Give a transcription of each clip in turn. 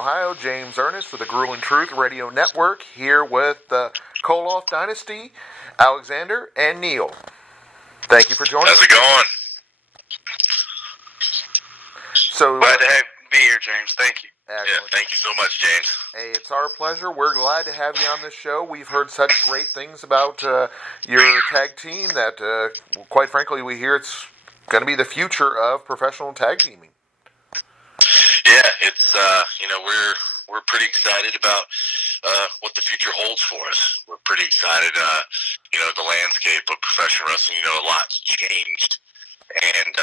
Ohio. James Ernest for the Grueling Truth Radio Network, here with the Koloff Dynasty, Aleksadr and Neal. Thank you for joining us. How's it going? So glad to be here, James. Thank you. Excellent. Yeah, thank you so much, James. Hey, it's our pleasure. We're glad to have you on the show. We've heard such great things about your tag team that, quite frankly, we hear it's going to be the future of professional tag teaming. Yeah, it's we're pretty excited about what the future holds for us. We're pretty excited. The landscape of professional wrestling. A lot's changed. And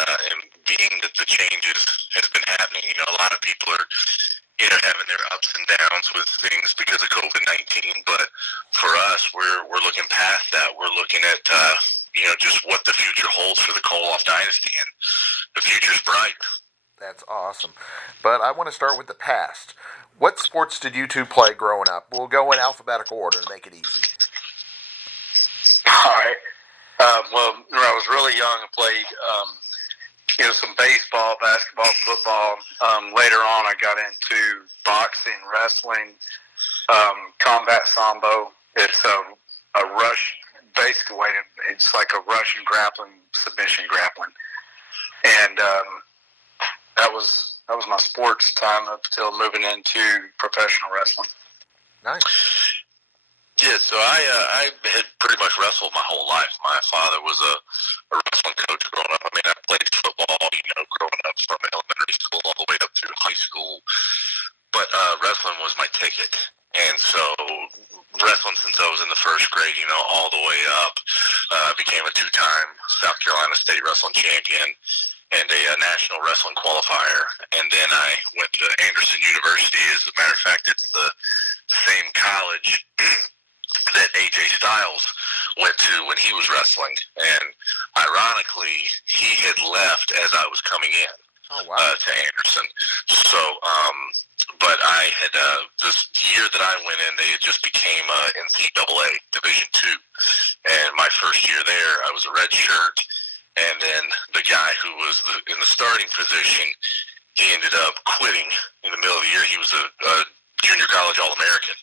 being that the changes has been happening, a lot of people are, having their ups and downs with things because of COVID-19. But for us, we're looking past that. We're looking at, just what the future holds for the Koloff Dynasty, and the future's bright. That's awesome. But I want to start with the past. What sports did you two play growing up? We'll go in alphabetical order to make it easy. All right. Well, when I was really young, I played, some baseball, basketball, football. Later on, I got into boxing, wrestling, combat sambo. It's a rush, basically, it's like a Russian grappling, submission grappling. And that was my sports time up until moving into professional wrestling. Nice. Yeah, so I had pretty much wrestled my whole life. My father was a wrestling coach growing up. I mean, I played football, growing up from elementary school all the way up through high school. But wrestling was my ticket. And so wrestling since I was in the first grade, all the way up. Became a two-time South Carolina State Wrestling Champion and a national wrestling qualifier. And then I went to Anderson University. As a matter of fact, it's the same college that AJ Styles went to when he was wrestling. And ironically, he had left as I was coming in. Oh, wow. To Anderson. So, but I had, this year that I went in, they had just became NCAA Division II. And my first year there, I was a red shirt. And then the guy who was in the starting position, he ended up quitting in the middle of the year. He was a junior college All-American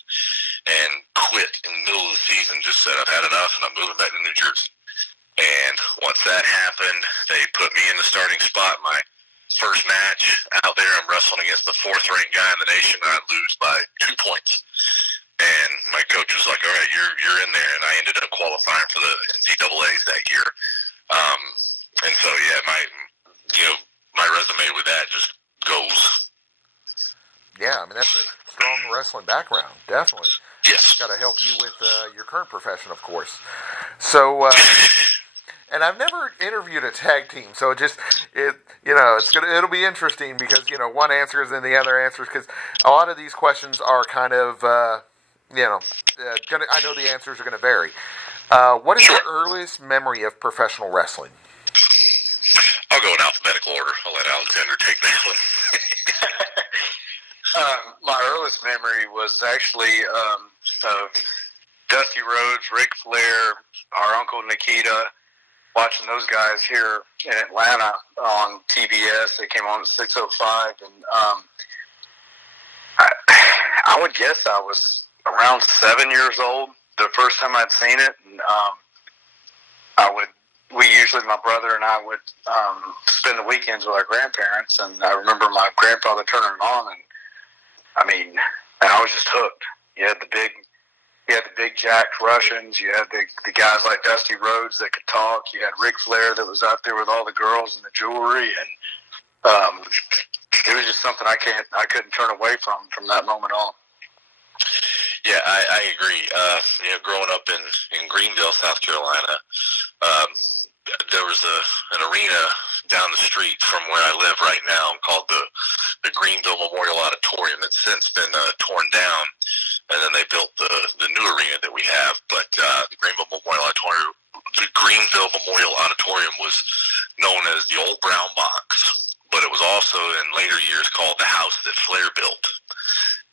and quit in the middle of the season, just said, I've had enough and I'm moving back to New Jersey. And once that happened, they put me in the starting spot. My first match out there, I'm wrestling against the fourth-ranked guy in the nation, and I lose by 2 points. And my coach was like, all right, you're in there. And I ended up qualifying for the NCAAs that year. And so, yeah, my resume with that just goes. Yeah, I mean, that's a strong wrestling background, definitely. Yes. Got to help you with your current profession, of course. So, and I've never interviewed a tag team, so it'll be interesting because one answers and the other answers, because a lot of these questions are kind of I know the answers are gonna vary. What is your earliest memory of professional wrestling? I'll go in alphabetical order. I'll let Aleksadr take that one. My earliest memory was actually of Dusty Rhodes, Ric Flair, our Uncle Nikita, watching those guys here in Atlanta on TBS. They came on at 6:05, and I would guess I was around 7 years old the first time I'd seen it. And my brother and I would spend the weekends with our grandparents, and I remember my grandfather turning it on, and I was just hooked. You had the big jacked Russians. You had the guys like Dusty Rhodes that could talk. You had Ric Flair that was out there with all the girls and the jewelry, and it was just something I couldn't turn away from that moment on. Yeah, I agree. Growing up in Greenville, South Carolina, there was an arena down the street from where I live right now called the Greenville Memorial Auditorium. It's since been torn down, and then they built the new arena that we have. But the Greenville Memorial Auditorium was known as the Old Brown Box, but it was also in later years called the house that Flair built.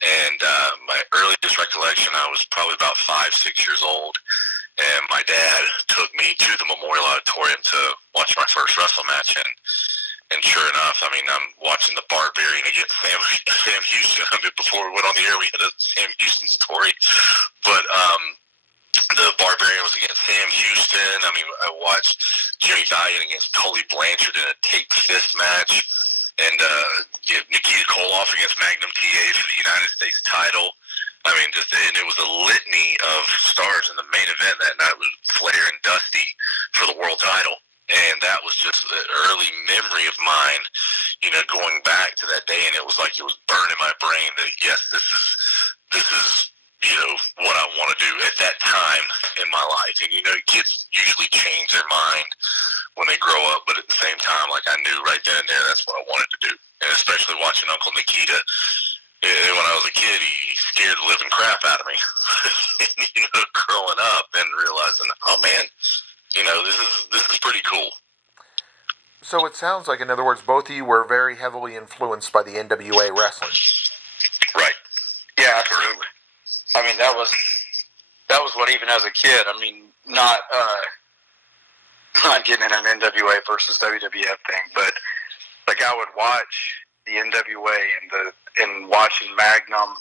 And my earliest recollection, I was probably about 5-6 years old, and my dad took me to the Memorial Auditorium to watch my first wrestle match. And And sure enough, I mean, I'm watching the Barbarian against Sam Houston. I mean, before we went on the air, we had a Sam Houston story. But the Barbarian was against Sam Houston. I mean, I watched Jimmy Valiant against Tully Blanchard in a taped fist match. And Nikita Koloff against Magnum TA for the United States title. I mean, and it was a litany of stars. And the main event that night was Flair and Dusty for the world title. And that was just an early memory of mine, you know, going back to that day. And it was like it was burning my brain that, yes, this is, you know, what I want to do at that time in my life. And, you know, kids usually change their mind when they grow up. But at the same time, like I knew right then and there, that's what I wanted to do. And especially watching Uncle Nikita. And when I was a kid, he scared the living crap out of me. You know, growing up and realizing, oh, man, you know, this is pretty cool. So it sounds like, in other words, both of you were very heavily influenced by the NWA wrestling. Right. Yeah, absolutely. I mean, that was what, even as a kid, I mean, not getting in an NWA versus WWF thing, but like I would watch the NWA and watching Magnum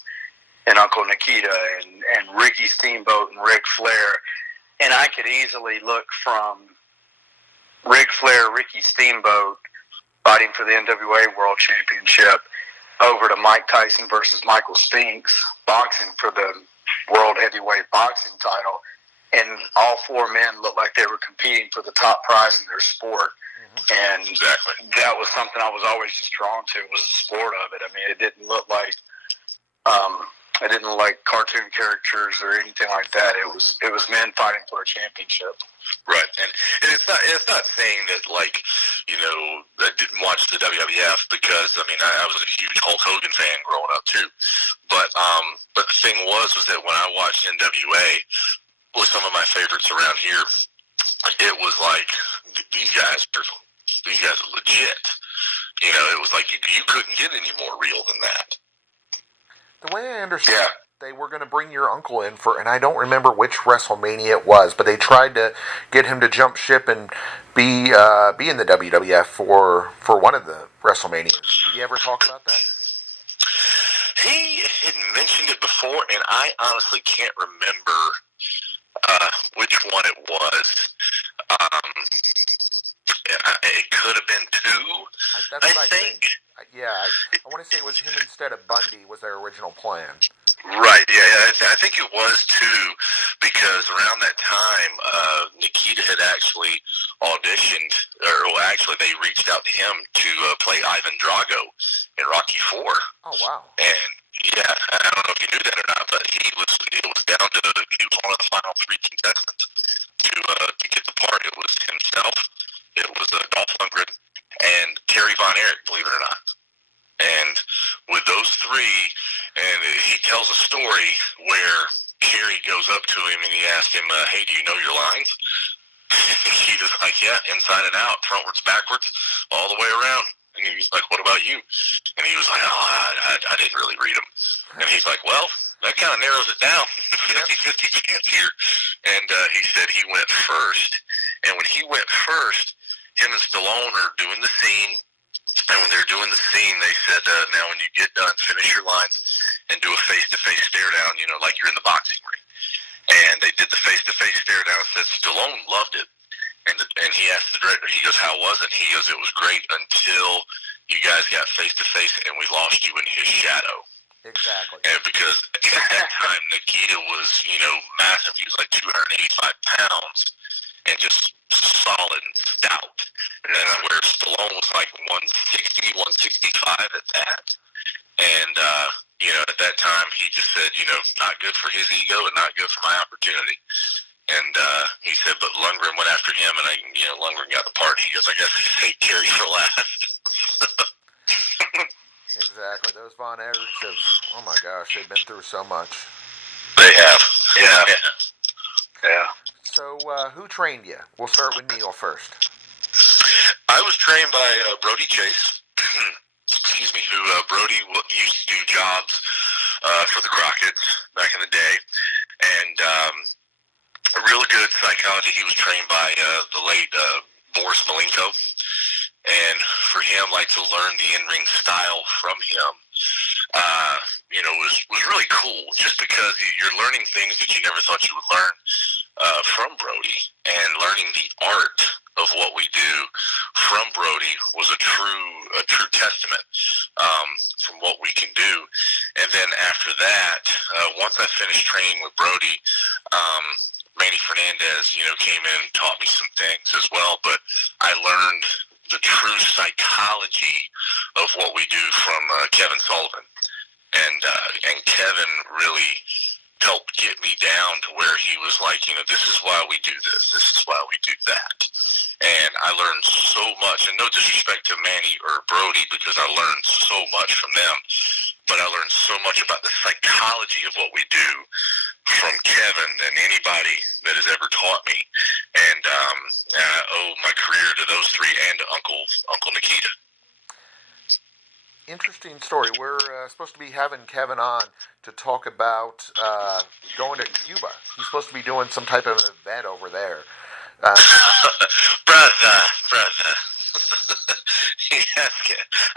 and Uncle Nikita and Ricky Steamboat and Ric Flair. And I could easily look from Ric Flair, Ricky Steamboat fighting for the NWA World Championship over to Mike Tyson versus Michael Spinks boxing for the World Heavyweight Boxing title. And all four men looked like they were competing for the top prize in their sport. And exactly. That was something I was always just drawn to, was the sport of it. I mean, it didn't look like cartoon characters or anything like that. It was men fighting for a championship. Right, and it's not saying that, like, you know, I didn't watch the WWF because I mean I was a huge Hulk Hogan fan growing up too, but the thing was that when I watched NWA with some of my favorites around here, it was like these guys are legit. You know, it was like you couldn't get any more real than that. The way I understand they were going to bring your uncle in for, and I don't remember which WrestleMania it was, but they tried to get him to jump ship and be in the WWF for one of the WrestleManias. Did you ever talk about that? He had mentioned it before, and I honestly can't remember which one it was. It could have been two, That's what I think. I I want to say it was him instead of Bundy was their original plan. Right, yeah. I think it was too, because around that time, Nikita had actually auditioned, actually they reached out to him to play Ivan Drago in Rocky IV. Oh, wow. And yeah, I don't know if you knew that or not, but it was down to, he was one of the final three contestants to get the part. It was himself, it was Dolph Lundgren, and Kerry Von Erich, believe it or not. And with those three, and he tells a story where Kerry goes up to him and he asks him, hey, do you know your lines? He was like, yeah, inside and out, frontwards, backwards, all the way around. And he was like, what about you? And he was like, oh, I didn't really read them. And he's like, well, that kind of narrows it down. 50-50 chance here. And he said he went first. And when he went first, him and Stallone are doing the scene. And when they're doing the scene, they said, now when you get done, finish your lines and do a face-to-face stare-down, you know, like you're in the boxing ring. And they did the face-to-face stare-down and said Stallone loved it. And he asked the director, he goes, how was it? He goes, it was great until you guys got face-to-face and we lost you in his shadow. Exactly. And because at that time, Nikita was, you know, massive. He was like 285 pounds and just solid and stout. And then where Stallone was like 160, 165 at that. And, you know, at that time, he just said, you know, not good for his ego and not good for my opportunity. And he said, but Lundgren went after him, and Lundgren got the part. He goes, I guess he saved Kerry for last. Exactly. Those Von Erichs have, oh my gosh, they've been through so much. They have. Yeah. So, who trained you? We'll start with Neal first. I was trained by Brody Chase. Excuse me, who Brody used to do jobs for the Crockett's back in the day. And real good psychology. He was trained by the late Boris Malenko. and for him, like, to learn the in-ring style from him, was really cool, just because you're learning things that you never thought you would learn from Brody, and learning the art of what we do from Brody was a true testament from what we can do. And then after that, once I finished training with Brody, Manny Fernandez, came in and taught me some things as well, but I learned the true psychology of what we do from Kevin Sullivan. And Kevin really helped get me down to where he was like, this is why we do this is why we do that. And I learned so much, and no disrespect to Manny or Brody, because I learned so much from them, but I learned so much about the psychology of what we do from Kevin than anybody that has ever taught me. And I owe my career to those three and to Uncle Nikita. Interesting story. We're supposed to be having Kevin on to talk about going to Cuba. He's supposed to be doing some type of event over there. Brother.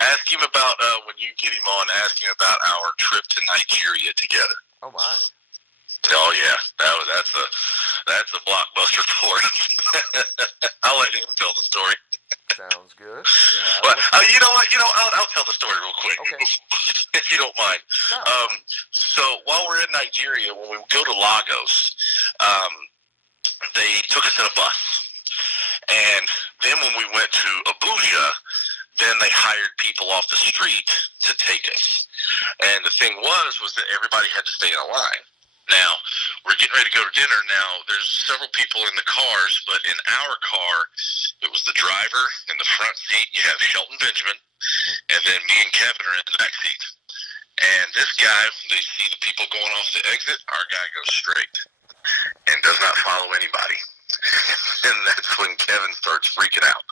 Ask him about, when you get him on, ask him about our trip to Nigeria together. Oh, my. Oh, yeah. That's a blockbuster for him. I'll let him tell the story. Sounds good. Yeah, well, you know what? I'll tell the story real quick, okay. if you don't mind. No. So while we're in Nigeria, when we go to Lagos, they took us in a bus, and then when we went to Abuja, then they hired people off the street to take us. And the thing was that everybody had to stay in a line. Now, we're getting ready to go to dinner now. There's several people in the cars, but in our car, it was the driver in the front seat. You have Shelton Benjamin, and then me and Kevin are in the back seat. And this guy, they see the people going off the exit, our guy goes straight and does not follow anybody. And that's when Kevin starts freaking out.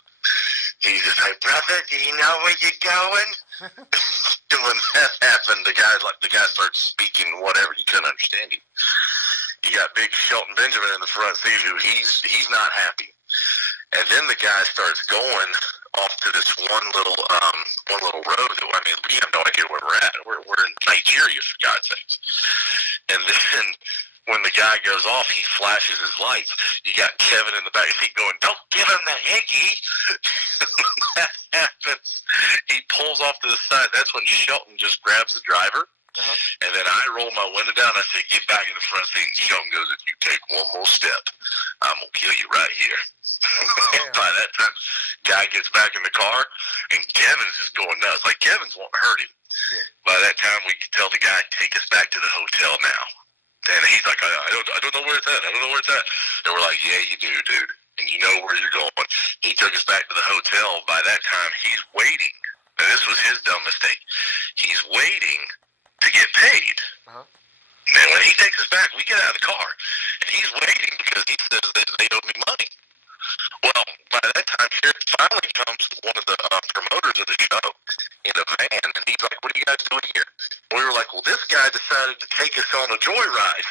He's just like, brother, do you know where you're going? And when that happened, the guy starts speaking whatever. You couldn't understand him. You got big Shelton Benjamin in the front seat, who he's not happy. And then the guy starts going off to this one little road that, we have no idea where we're at. We're in Nigeria, for God's sakes. And then when the guy goes off, he flashes his lights. You got Kevin in the back seat going, don't give him the hickey. When that happens, he pulls off to the side. That's when Shelton just grabs the driver. And then I roll my window down. I say, get back in the front seat. And Shelton goes, if you take one more step, I'm going to kill you right here. And by that time, guy gets back in the car, and Kevin's just going nuts. Like, Kevin's wanting to hurt him. By that time, we can tell the guy, take us back to the hotel now. And he's like, I don't know where it's at. I don't know where it's at. And we're like, yeah, you do, dude. And you know where you're going. He took us back to the hotel. By that time, he's waiting. And this was his dumb mistake. He's waiting to get paid. And when he takes us back, we get out of the car. And he's waiting because he says that they owe me money. Well, by that time, here finally comes one of the promoters of the show in a van. And he's like, what are you guys doing here? And we were like, well, this guy decided to take us on a joyride.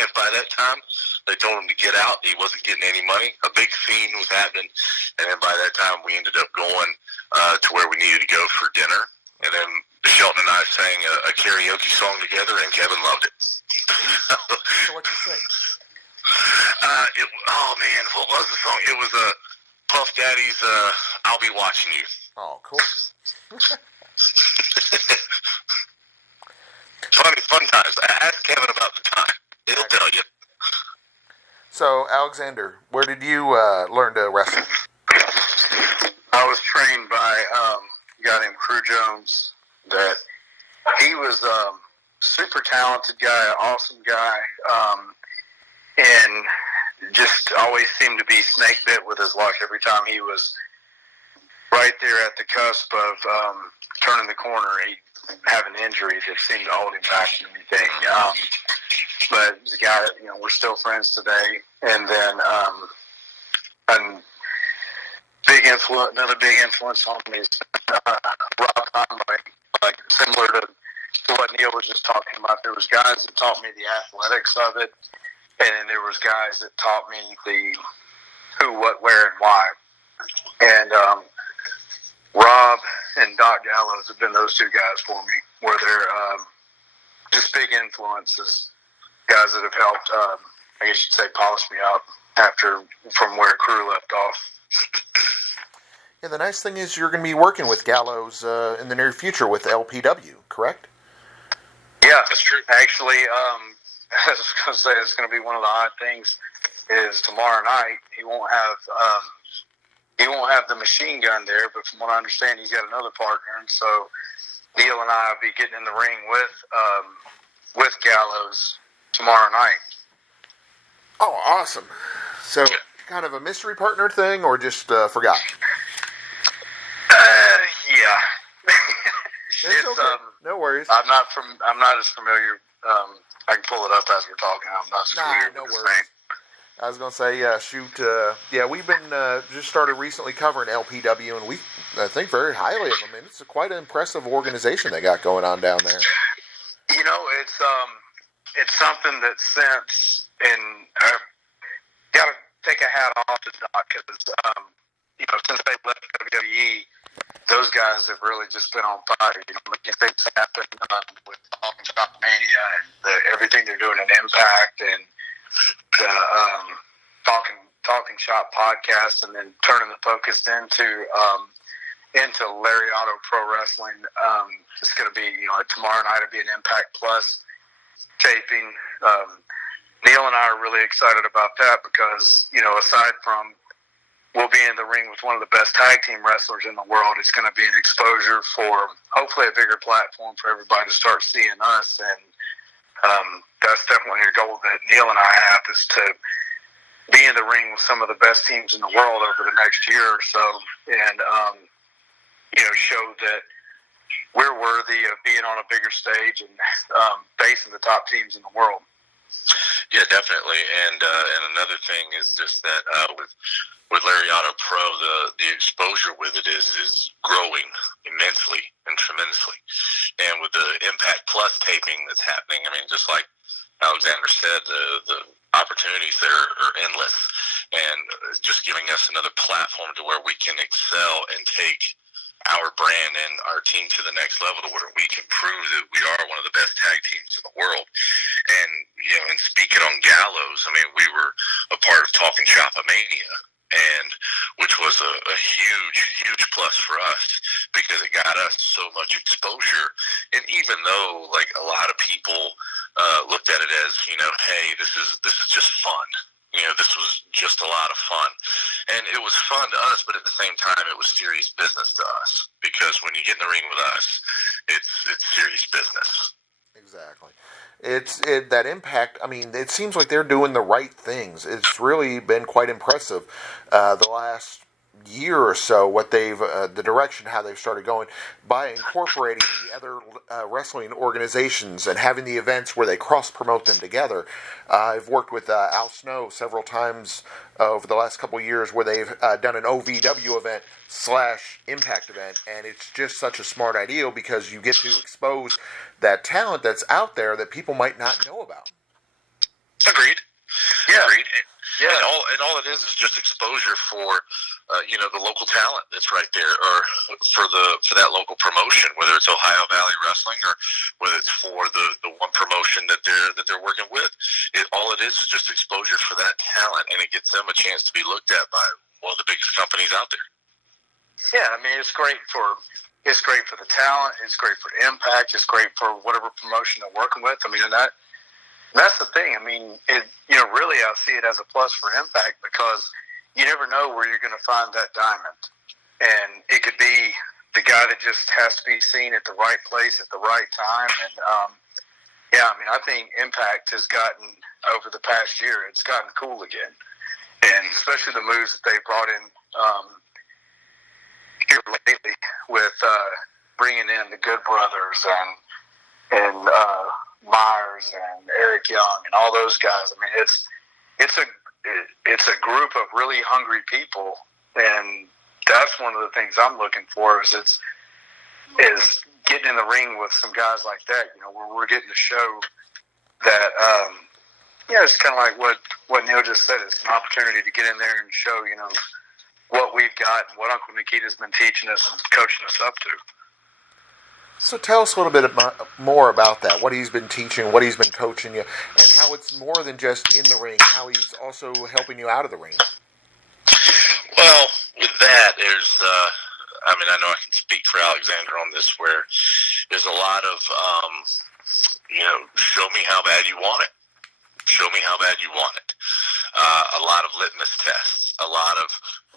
And by that time, they told him to get out. He wasn't getting any money. A big scene was happening. And then by that time, we ended up going to where we needed to go for dinner. And then Shelton and I sang a karaoke song together, and Kevin loved it. So what you sing? Oh, man, what was the song? It was Puff Daddy's I'll Be Watching You. Oh, cool. Fun times. Ask Kevin about the time. He'll tell you. So, Aleksadr, where did you learn to wrestle? I was trained by a guy named Crew Jones. That he was a super talented guy, awesome guy, and just always seemed to be snake bit with his luck every time he was right there at the cusp of turning the corner. He'd have an injury that seemed to hold him back and everything. But he's a guy that, we're still friends today. And then another big influence on me is Rob Conway. Like, similar to what Neal was just talking about, there was guys that taught me the athletics of it, and then there was guys that taught me the who, what, where, and why. And Rob and Doc Gallows have been those two guys for me, where they're just big influences, guys that have helped, I guess you'd say, polish me up from where crew left off. Yeah, the nice thing is you're going to be working with Gallows in the near future with LPW, correct? Yeah, that's true. Actually, I was going to say it's going to be one of the odd things is tomorrow night he won't have the machine gun there, but from what I understand, he's got another partner, and so Neal and I will be getting in the ring with Gallows tomorrow night. Oh, awesome! So, kind of a mystery partner thing, or just forgot? Yeah. It's okay. No worries. I'm not as familiar. I can pull it up as we're talking. I'm not as familiar with his name. I was going to say, we've been just started recently covering LPW, and we think very highly of them. And it's quite an impressive organization they got going on down there. You know, it's something that since, and I've got to take a hat off to Doc because, since they left WWE, those guys have really just been on fire. You know, things happen with Talking Shop Mania and everything they're doing in Impact and the Talking Shop podcast, and then turning the focus into Lariato Pro Wrestling. It's going to be, tomorrow night it'll be an Impact Plus taping. Neal and I are really excited about that because, aside from we'll be in the ring with one of the best tag team wrestlers in the world, it's going to be an exposure for hopefully a bigger platform for everybody to start seeing us. And that's definitely a goal that Neal and I have, is to be in the ring with some of the best teams in the world over the next year or so, and show that we're worthy of being on a bigger stage and facing the top teams in the world. Yeah, definitely. And another thing is just that with Lariato Pro, the exposure with it is growing immensely and tremendously. And with the Impact Plus taping that's happening, I mean, just like Aleksadr said, the opportunities there are endless, and just giving us another platform to where we can excel and take our brand and our team to the next level, to where we can prove that we are one of the best tag teams in the world. And, and speaking on Gallows, I mean, we were a part of Talking Shop Mania, and which was a huge plus for us, because it got us so much exposure. And even though, like, a lot of people looked at it as, hey, this is just fun. This was just a lot of fun. And it was fun to us, but at the same time, it was serious business to us, because when you get in the ring with us, it's serious business. Exactly. That Impact, I mean, it seems like they're doing the right things. It's really been quite impressive the last year or so, what they've the direction how they've started going by incorporating the other wrestling organizations and having the events where they cross promote them together. I've worked with Al Snow several times over the last couple of years where they've done an OVW event / Impact event, and it's just such a smart idea because you get to expose that talent that's out there that people might not know about. Agreed. Yeah. Agreed. Yeah. And all it is just exposure for the local talent that's right there, or for that local promotion, whether it's Ohio Valley Wrestling or whether it's for the one promotion that they're working with. All it is just exposure for that talent, and it gets them a chance to be looked at by one of the biggest companies out there. Yeah, I mean, it's great for the talent. It's great for Impact. It's great for whatever promotion they're working with. I mean, and that's the thing. I mean, really, I see it as a plus for Impact, because you never know where you're going to find that diamond, and it could be the guy that just has to be seen at the right place at the right time. And I think Impact has gotten, over the past year, it's gotten cool again, and especially the moves that they brought in here lately with bringing in the Good Brothers and Myers and Eric Young and all those guys. I mean, it's a group of really hungry people, and that's one of the things I'm looking for is getting in the ring with some guys like that. Where we're getting to show that. It's kind of like what Neal just said. It's an opportunity to get in there and show, what what we've got and what Uncle Nikita's been teaching us and coaching us up to. So tell us a little bit more about that, what he's been teaching, what he's been coaching you, and how it's more than just in the ring, how he's also helping you out of the ring. Well, with that, there's, I know I can speak for Aleksadr on this, where there's a lot of, show me how bad you want it. Show me how bad you want it. A lot of litmus tests, a lot of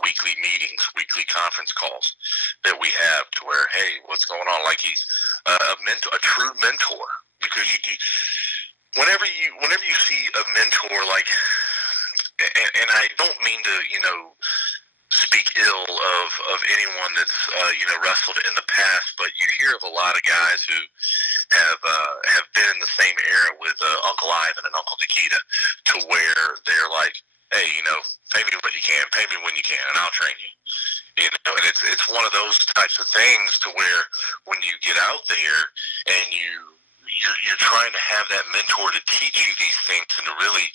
weekly meetings, weekly conference calls that we have to where, hey, what's going on? Like he's a true mentor, because whenever you see a mentor, like, and I don't mean to, speak ill of anyone that's wrestled in the past, but you hear of a lot of guys who have been in the same era with Uncle Ivan and Uncle Nikita, to where they're like, hey, pay me what you can, pay me when you can, and I'll train you. And it's one of those types of things to where when you get out there and you're trying to have that mentor to teach you these things, and to really,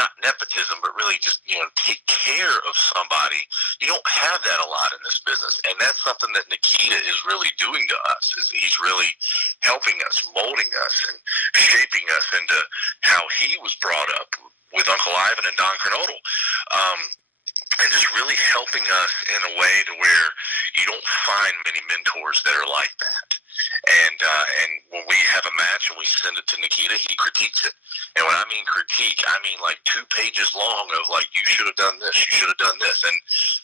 not nepotism, but really just, take care of somebody. You don't have that a lot in this business. And that's something that Nikita is really doing to us, is he's really helping us, molding us, and shaping us into how he was brought up with Uncle Ivan and Don Kernodle. And just really helping us in a way to where you don't find many mentors that are like that. And when we have a match and we send it to Nikita, he critiques it. And when I mean critique, I mean like 2 pages long of like, you should have done this, you should have done this. And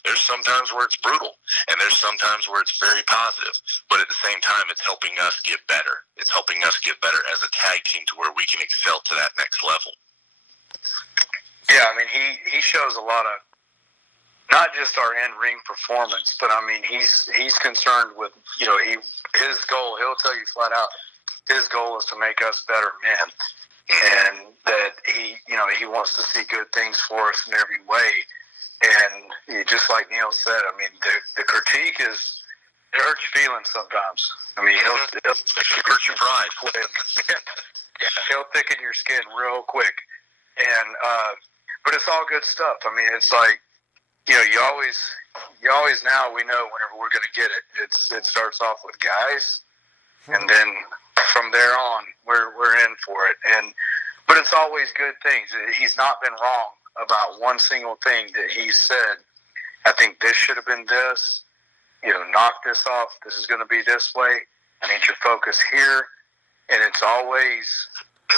there's sometimes where it's brutal, and there's sometimes where it's very positive. But at the same time, it's helping us get better. It's helping us get better as a tag team to where we can excel to that next level. Yeah, he shows a lot of, not just our in-ring performance, but he's concerned with, his goal, he'll tell you flat out, his goal is to make us better men. And that he wants to see good things for us in every way. And just like Neal said, the critique it hurts your feelings sometimes. He'll hurt your pride. Yeah, he'll thicken your skin real quick. And, but it's all good stuff. It's like, you always now, we know whenever we're going to get it. It starts off with guys, and then from there on, we're in for it. But it's always good things. He's not been wrong about one single thing that he said. I think this should have been this. Knock this off. This is going to be this way. I need your focus here. And it's always,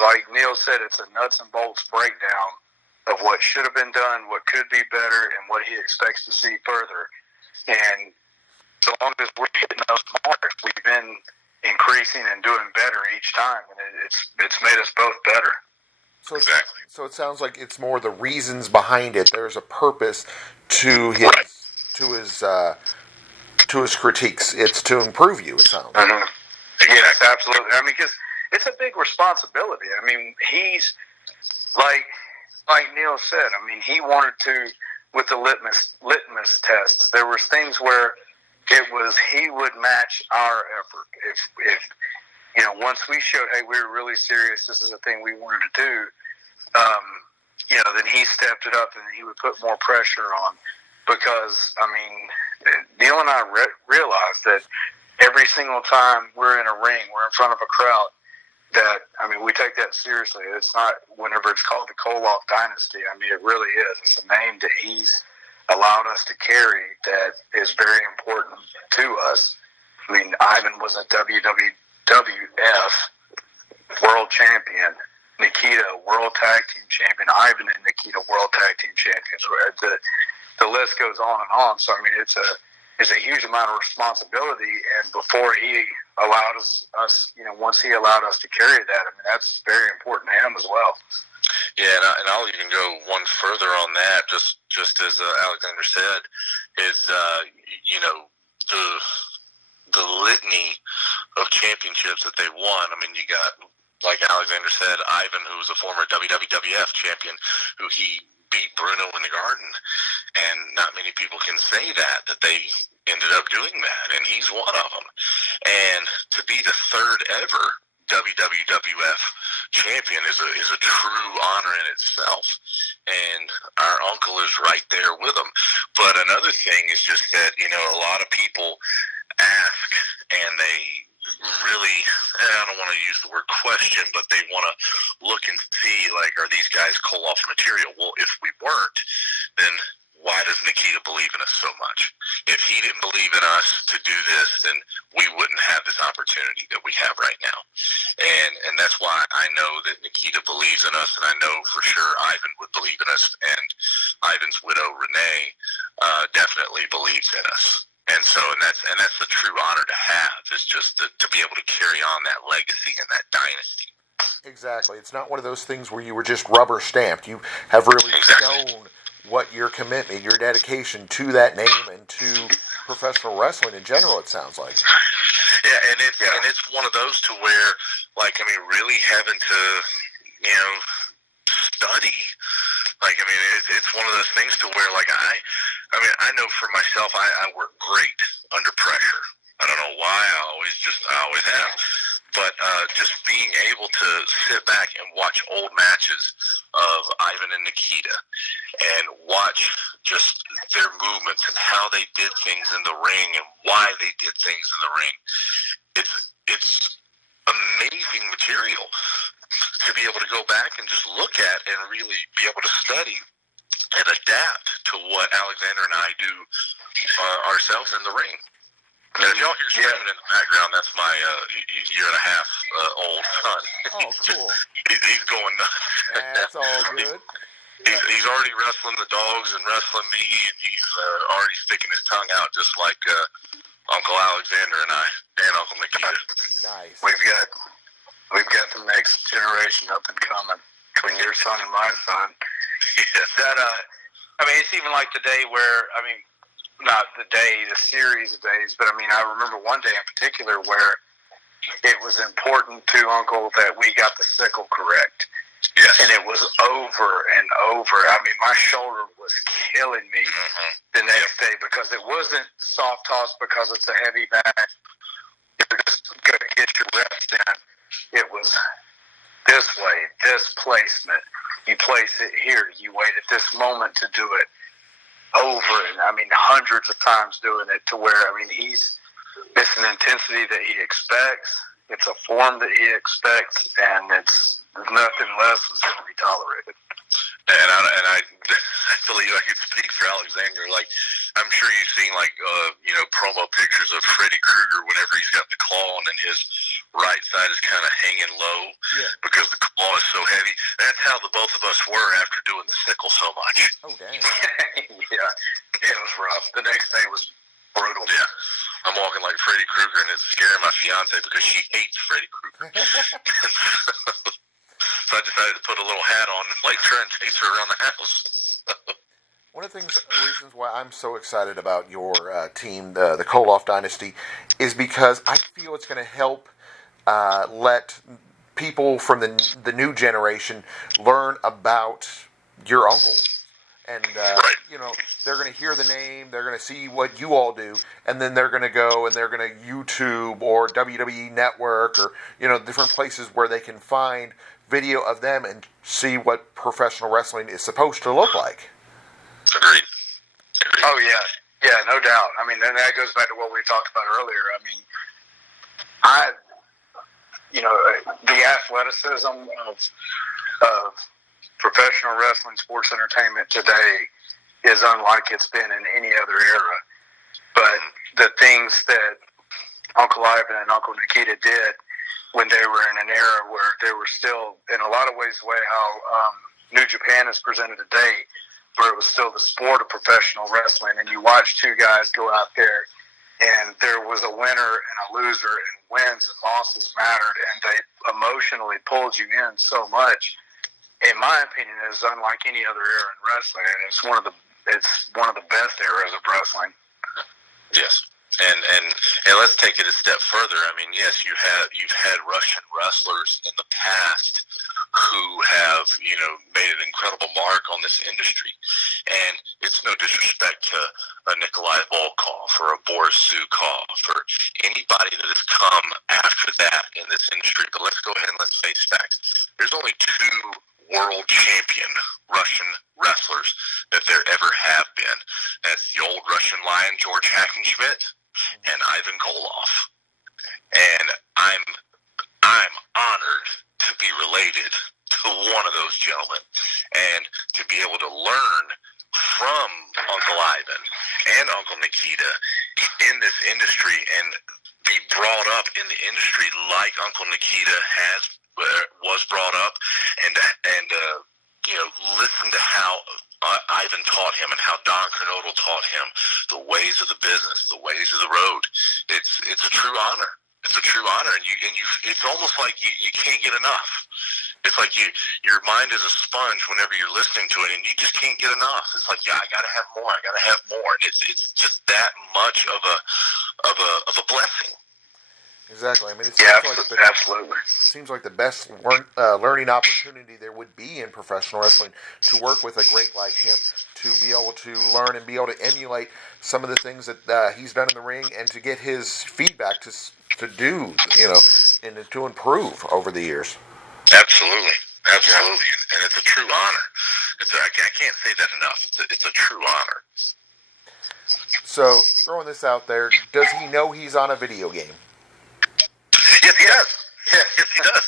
like Neal said, it's a nuts and bolts breakdown of what should have been done, what could be better, and what he expects to see further. And so long as we're hitting those marks, we've been increasing and doing better each time, and it's made us both better. So exactly. So it sounds like it's more the reasons behind it. There's a purpose to his critiques. It's to improve you. It sounds. Mm-hmm. Yes, absolutely. Because it's a big responsibility. He's like Neal said, he wanted to, with the litmus tests, there was things where it was he would match our effort. If once we showed, hey, we were really serious, this is a thing we wanted to do, then he stepped it up and he would put more pressure on. Because, Neal and I realized that every single time we're in a ring, we're in front of a crowd, that, we take that seriously. It's not, whenever it's called the Koloff Dynasty, it really is. It's a name that he's allowed us to carry that is very important to us. Ivan was a WWF World Champion. Nikita, World Tag Team Champion. Ivan and Nikita, World Tag Team Champions. The list goes on and on. So, it's a huge amount of responsibility, and before he allowed us, once he allowed us to carry that, that's very important to him as well. Yeah, and I'll even go one further on that. Just as Aleksadr said, is the litany of championships that they won. You got, like Aleksadr said, Ivan, who was a former WWF champion, who he beat Bruno in the Garden, and not many people can say that they ended up doing that, and he's one of them. And to be the third ever WWF champion is a true honor in itself, and our uncle is right there with him. But another thing is just that, you know, a lot of people ask, and they really, I don't want to use the word question, but they want to look and see, like, are these guys Koloff material? Well, if we weren't, then why does Nikita believe in us so much? If he didn't believe in us to do this, then we wouldn't have this opportunity that we have right now. And that's why I know that Nikita believes in us, and I know for sure Ivan would believe in us, and Ivan's widow, Renee, definitely believes in us. And so, and that's the true honor to have, is just to be able to carry on that legacy and that dynasty. Exactly. It's not one of those things where you were just rubber stamped. You have really shown what your commitment, your dedication to that name and to professional wrestling in general, it sounds like. Yeah, and it's one of those to where, like, I mean, really having to, you know, study. Like, I mean, it's one of those things to where, like, I mean, I know for myself, I work great under pressure. I don't know why, I always have. But just being able to sit back and watch old matches of Ivan and Nikita and watch just their movements and how they did things in the ring and why they did things in the ring, it's amazing material to be able to go back and just look at and really be able to study and adapt to what Aleksadr and I do ourselves in the ring. And if y'all hear screaming in the background, that's my year-and-a-half old son. Oh, cool. He's going nuts. That's all good. He's already wrestling the dogs and wrestling me, and he's already sticking his tongue out just like Uncle Aleksadr and I, and Uncle Nikita. Nice. We've got the next generation up and coming between your son and my son. Yeah. I mean, it's even like the day where, I mean, not the day, the series of days, but I mean, I remember one day in particular where it was important to Uncle that we got the sickle correct. Yes. And it was over and over. I mean, my shoulder was killing me the next day because it wasn't soft toss because it's a heavy bag. You're just going to get your reps in. It was this way, this placement. You place it here. You wait at this moment to do it. Over and I mean hundreds of times doing it to where I mean it's an intensity that he expects, it's a form that he expects, and it's nothing less is going to be tolerated. And I believe I can speak for Aleksadr. Like, I'm sure you've seen like you know, promo pictures of Freddy Krueger whenever he's got the claw and then his right side is kind of hanging low because the claw is so heavy. That's how the both of us were after doing the sickle so much. Oh, damn. Yeah, it was rough. The next day was brutal. Yeah. I'm walking like Freddy Krueger, and it's scaring my fiance because she hates Freddy Krueger. So I decided to put a little hat on, like, try and chase her around the house. One of the reasons why I'm so excited about your team, the Koloff Dynasty, is because I feel it's going to help let people from the new generation learn about your uncle. And, you know, they're going to hear the name, they're going to see what you all do, and then they're going to go and they're going to YouTube or WWE Network or, you know, different places where they can find video of them and see what professional wrestling is supposed to look like. Agreed. Oh, yeah. Yeah, no doubt. I mean, and that goes back to what we talked about earlier. I mean, you know, the athleticism of professional wrestling sports entertainment today is unlike it's been in any other era. But the things that Uncle Ivan and Uncle Nikita did when they were in an era where they were still, in a lot of ways, the way how New Japan is presented today, where it was still the sport of professional wrestling, and you watch two guys go out there, and there was a winner and a loser, and wins and losses mattered, and they emotionally pulled you in so much. In my opinion, is unlike any other era in wrestling, and it's one of the best eras of wrestling. Yes, and let's take it a step further. I mean, yes, you've had Russian wrestlers in the past who have, you know, made an incredible mark on this industry, and it's no disrespect to Nikolai Volkov or a Boris Zukov or anybody that has come after that in this industry. But let's go ahead and let's face facts. There's only 2 world champion Russian wrestlers that there ever have been. That's the old Russian lion, George Hackenschmidt, and Ivan Koloff. And I'm honored to be related to one of those gentlemen and to be able to learn from Uncle Ivan and Uncle Nikita in this industry and be brought up in the industry like Uncle Nikita was brought up, and listen to how Ivan taught him and how Don Kernodle taught him the ways of the business, the ways of the road. It's a true honor. It's a true honor, and it's almost like you can't get enough. It's like your mind is a sponge whenever you're listening to it, and you just can't get enough. It's like, yeah, I gotta have more. I gotta have more. And it's just that much of a blessing. Exactly. I mean, Absolutely. It seems like the best learning opportunity there would be in professional wrestling to work with a great like him, to be able to learn and be able to emulate some of the things that he's done in the ring, and to get his feedback to do, and to improve over the years. Absolutely. And it's a true honor. I can't say that enough. It's a true honor. So, throwing this out there, does he know he's on a video game? Yes, he does. Yes, he does.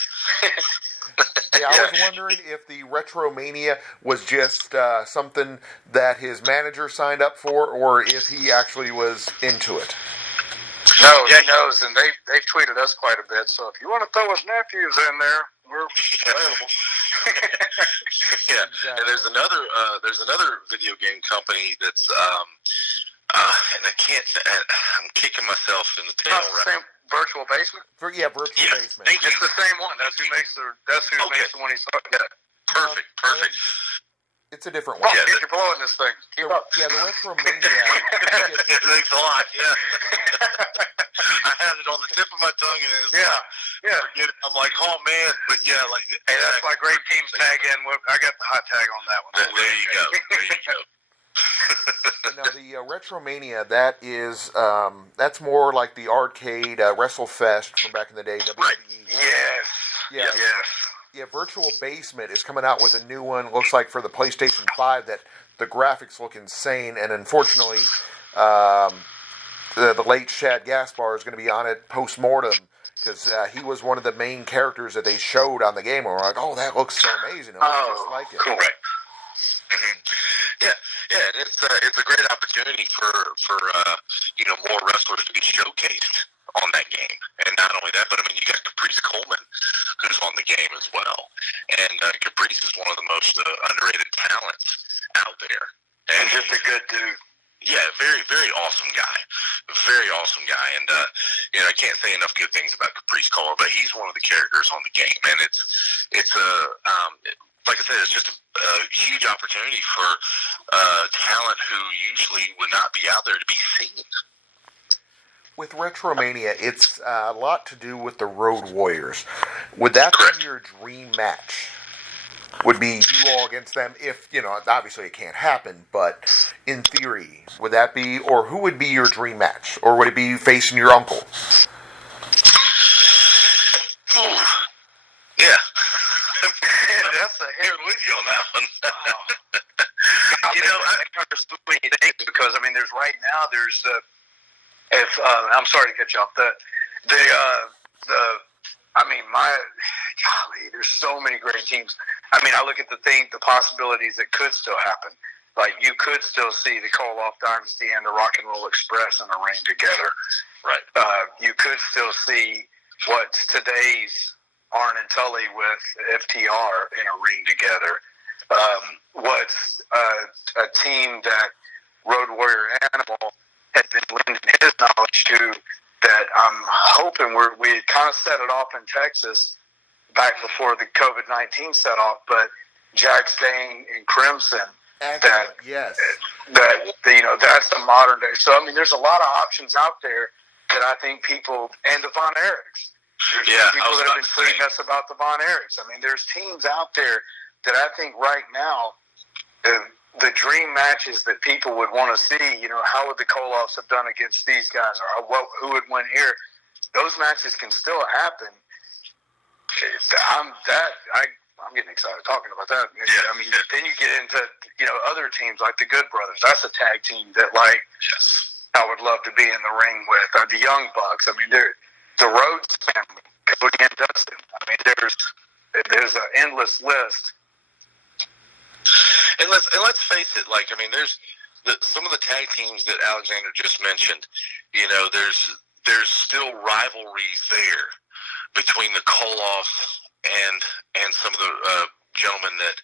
Yeah, I was wondering if the Retromania was just something that his manager signed up for, or if he actually was into it. No, he knows, and they've tweeted us quite a bit. So if you want to throw his nephews in there, we're available. Yeah, and there's another video game company that's and I'm kicking myself in the tail. Same Virtual Basement. Virtual Basement. It's the same one. That's who makes the one he saw. Yeah. Perfect. It's a different one. Yeah, you're blowing this thing. Keep up. Yeah, the Retromania. Thanks a lot. Yeah. I had it on the tip of my tongue, and it was I'm like, oh man, but yeah, like, hey, that's why great teams tag in. I got the hot tag on that one. There you go. Now the Retromania, that is that's more like the arcade WrestleFest from back in the day. WWE. Right. Yes. Yeah, Virtual Basement is coming out with a new one. Looks like for the PlayStation 5 that the graphics look insane, and unfortunately, the late Shad Gaspar is going to be on it post-mortem because he was one of the main characters that they showed on the game. And we're like, oh, that looks so amazing. It looks just like it. Correct. Mm-hmm. Yeah, and it's a great opportunity for more wrestlers to be showcased on that game, and not only that, but I mean you got Caprice Coleman, who's on the game as well, and Caprice is one of the most underrated talents out there, and just a good dude. Yeah, very, very awesome guy, and I can't say enough good things about Caprice Coleman, but he's one of the characters on the game, and it's like I said, it's just a huge opportunity for talent who usually would not be out there to be seen. With Retromania, it's a lot to do with the Road Warriors. Would that be your dream match? Would be you all against them if, obviously it can't happen, but in theory, would that be, or who would be your dream match? Or would it be you facing your uncle? Yeah. That's a hit with you on that one. What you think, because there's right now I'm sorry to cut you off. There's so many great teams. I look at the possibilities that could still happen. Like you could still see the Koloff Dynasty and the Rock and Roll Express in a ring together. Right. You could still see what's today's Arn and Tully with FTR in a ring together. What's a team that Road Warrior Animal had been lending his knowledge to, that I'm hoping we kind of set it off in Texas back before the COVID-19 set off, but Jack Stain and Crimson. Yes. That's a modern day. So, there's a lot of options out there that I think people, and the Von Erichs. There's people that have been tweeting us about the Von Erichs. There's teams out there that I think right now, the dream matches that people would want to see, how would the Koloffs have done against these guys, or who would win here? Those matches can still happen. I'm getting excited talking about that. Yeah. I mean, then you get into other teams like the Good Brothers. That's a tag team that I would love to be in the ring with. Or the Young Bucks. I mean, they're the Rhodes family, Cody and Dustin. I mean, there's an endless list. And let's face it. Like, I mean, there's some of the tag teams that Aleksadr just mentioned. There's still rivalries there between the Koloffs and some of the gentlemen that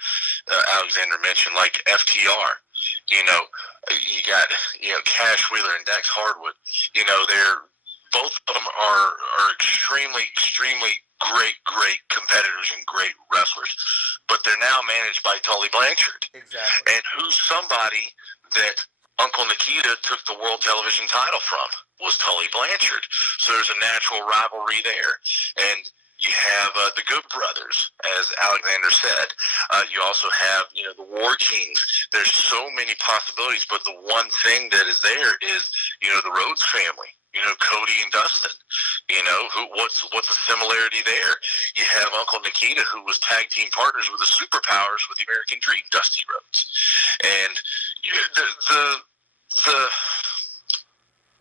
Aleksadr mentioned, like FTR. You got Cash Wheeler and Dax Hardwood. They're both of them are extremely great competitors and great wrestlers, but they're now managed by Tully Blanchard. Exactly. And who's somebody that Uncle Nikita took the world television title from was Tully Blanchard. So there's a natural rivalry there. And you have the Good Brothers, as Aleksadr said. You also have, the War Kings. There's so many possibilities, but the one thing that is there is, the Rhodes family. Cody and Dustin. What's the similarity there? You have Uncle Nikita, who was tag team partners with the Superpowers with the American Dream, Dusty Rhodes, and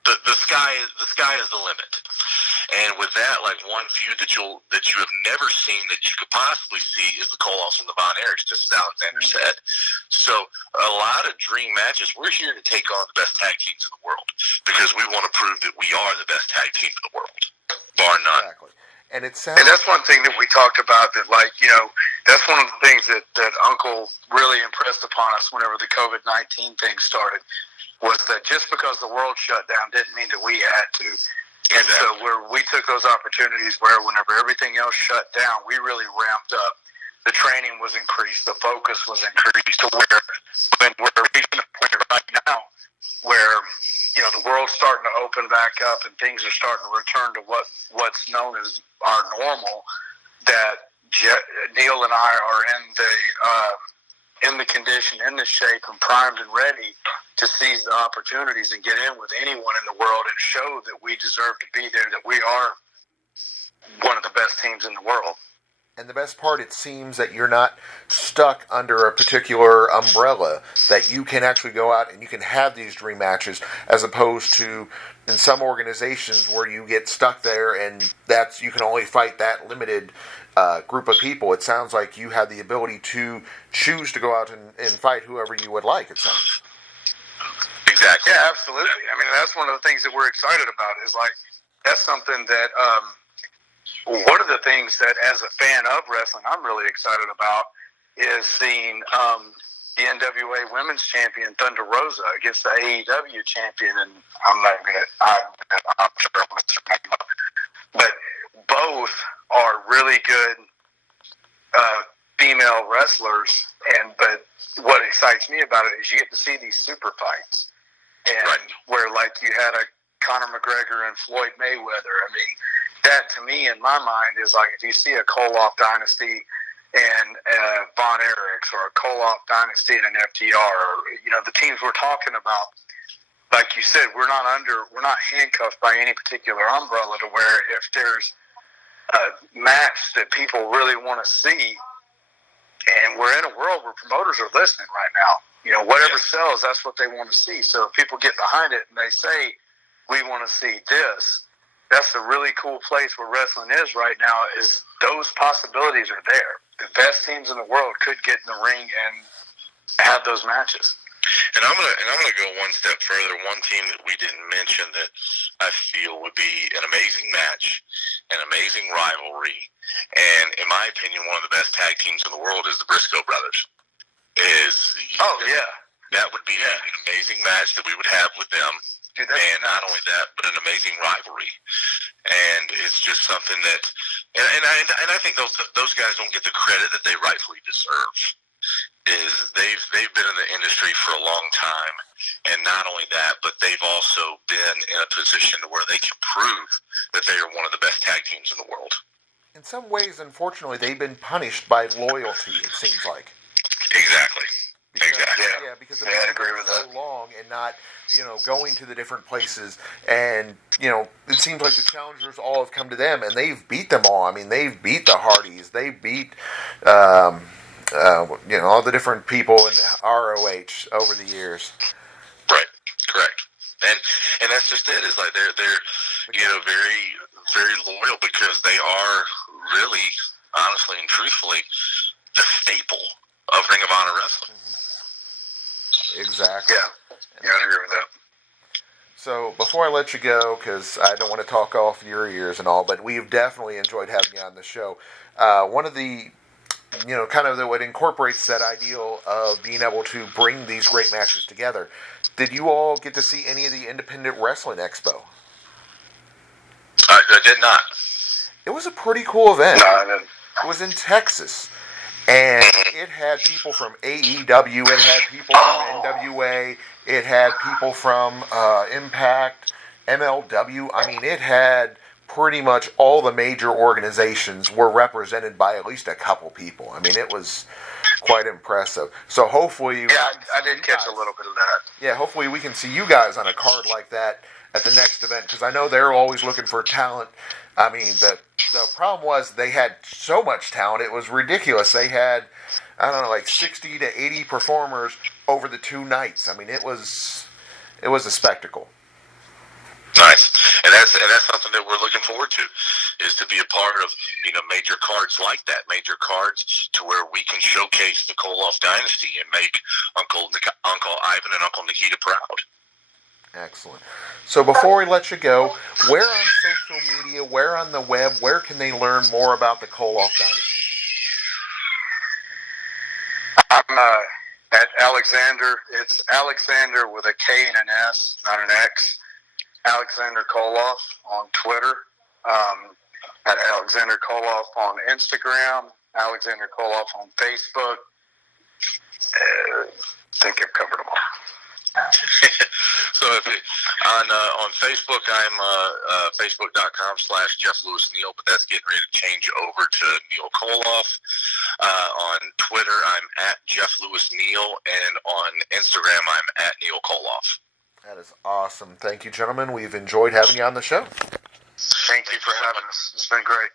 the sky is the limit. And with that, like, one feud that you have never seen that you could possibly see is the Koloffs and the Von Erichs, just as Aleksadr said. So a lot of dream matches. We're here to take on the best tag teams in the world because we want to prove that we are the best tag team in the world, bar none. Exactly. And and that's one thing that we talked about, that that's one of the things that Uncle really impressed upon us whenever the COVID-19 thing started, was that just because the world shut down didn't mean that we had to. And so we took those opportunities where whenever everything else shut down, we really ramped up. The training was increased. The focus was increased to where when we're reaching a point right now where, the world's starting to open back up and things are starting to return to what's known as our normal, that Neal and I are in the condition, in the shape, and primed and ready to seize the opportunities and get in with anyone in the world and show that we deserve to be there, that we are one of the best teams in the world. And the best part, it seems that you're not stuck under a particular umbrella, that you can actually go out and you can have these dream matches, as opposed to in some organizations where you get stuck there and you can only fight that limited group of people. It sounds like you have the ability to choose to go out and fight whoever you would like, it sounds. Exactly. Yeah, absolutely. I mean, that's one of the things that we're excited about, is that's something that one of the things that, as a fan of wrestling, I'm really excited about is seeing the NWA Women's Champion Thunder Rosa against the AEW Champion, and I'm sure I'm going to name up, but both are really good female wrestlers. But what excites me about it is you get to see these super fights, and where you had a Conor McGregor and Floyd Mayweather. I mean, that to me, in my mind, is if you see a Koloff Dynasty and Von Erichs, or a Koloff Dynasty and an FTR, or the teams we're talking about. Like you said, we're not handcuffed by any particular umbrella, to where if there's a match that people really want to see, and we're in a world where promoters are listening right now. Whatever sells, that's what they want to see. So if people get behind it and they say, we want to see this, that's a really cool place where wrestling is right now, is those possibilities are there. The best teams in the world could get in the ring and have those matches. And I'm gonna go one step further. One team that we didn't mention that I feel would be an amazing match, an amazing rivalry, and in my opinion, one of the best tag teams in the world is the Briscoe brothers. That would be an amazing match that we would have with them. Dude, and not only that, but an amazing rivalry. And it's just something that, and I think those guys don't get the credit that they rightfully deserve. Is they've been in the industry for a long time, and not only that, but they've also been in a position where they can prove that they are one of the best tag teams in the world. In some ways, unfortunately, they've been punished by loyalty, it seems like. Exactly. because they've been agree there with so that. long and not, going to the different places. And, it seems like the challengers all have come to them, and they've beat them all. I mean, they've beat the Hardys. They beat, all the different people in ROH over the years. Right, correct. And that's just it. Is like they're very, very loyal, because they are really, honestly and truthfully, the staple of Ring of Honor wrestling. Exactly. Yeah, I agree with that. So before I let you go, because I don't want to talk off your ears and all, but we've definitely enjoyed having you on the show. One of the, kind of what incorporates that ideal of being able to bring these great matches together. Did you all get to see any of the Independent Wrestling Expo? I did not. It was a pretty cool event. No, I didn't. It was in Texas, and it had people from AEW, it had people from NWA, it had people from Impact, MLW. I mean, it had pretty much all the major organizations were represented by at least a couple people. I mean, it was quite impressive. So hopefully... Yeah, I did catch a little bit of that. Yeah, hopefully we can see you guys on a card like that at the next event, because I know they're always looking for talent. I mean, the problem was they had so much talent, it was ridiculous. They had, I don't know, like 60 to 80 performers over the 2 nights. I mean, it was a spectacle. Nice, and that's something that we're looking forward to, is to be a part of major cards like that, major cards to where we can showcase the Koloff Dynasty and make Uncle Ivan and Uncle Nikita proud. Excellent. So before we let you go, where on social media, where on the web, where can they learn more about the Koloff Dynasty? I'm at Aleksadr. It's Aleksadr with a K and an S, not an X. Aleksadr Koloff on Twitter. At Aleksadr Koloff on Instagram. Aleksadr Koloff on Facebook. I think I've covered them all. So on Facebook, I'm facebook.com/JeffLewisNeal, but that's getting ready to change over to Neal Koloff. On Twitter, I'm at JeffLewisNeal, and on Instagram, I'm at Neal Koloff. That is awesome. Thank you, gentlemen. We've enjoyed having you on the show. Thank you for having us. It's been great.